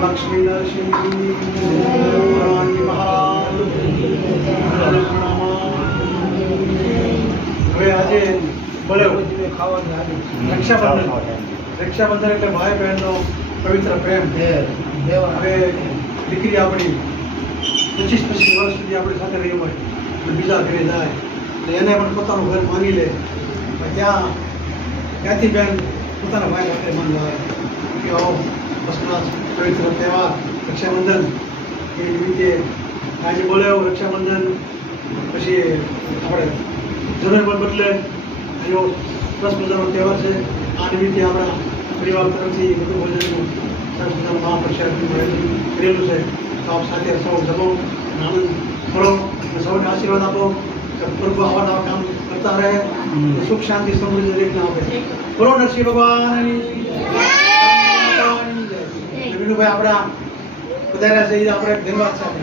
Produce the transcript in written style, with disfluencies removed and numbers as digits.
લક્ષ્મી નરસિંહ મહારાજ હવે આજે બળેવ રક્ષાબંધન એટલે ભાઈ બહેનનો પવિત્ર પ્રેમ. હવે દીકરી આપણી 25 વર્ષ સુધી આપણી સાથે રહી હોય અને બીજા ઘરે જાય તો એને પણ પોતાનું ઘર માની લે. ત્યાંથી બેન પોતાના ભાઈ માટે મન લાવે કે આવો ફર્સ્ટ પવિત્ર તહેવાર રક્ષાબંધન એ નિમિત્તે આજે બોલ્યો રક્ષાબંધન પછી આપણે જનરલ બદલે એવો સરસ મજાનો તહેવાર છે. આ નિમિત્તે આપણા પરિવાર તરફથી બધું ભોજનનું સરસ મજાનું મહાપ્રસાદ કરેલું છે. તો આપ સાથે સૌ જમો આનંદ કરો અને સૌને આશીર્વાદ આપો. પ્રભુ આવા કામ કરતા રહે, સુખ શાંતિ સમૃદ્ધિ દરેકને આપે. બોલો નરસિંહ ભગવાનની વિનુભાઈ આપણા વધારે છે આપણે ધન્યવાદ સાથે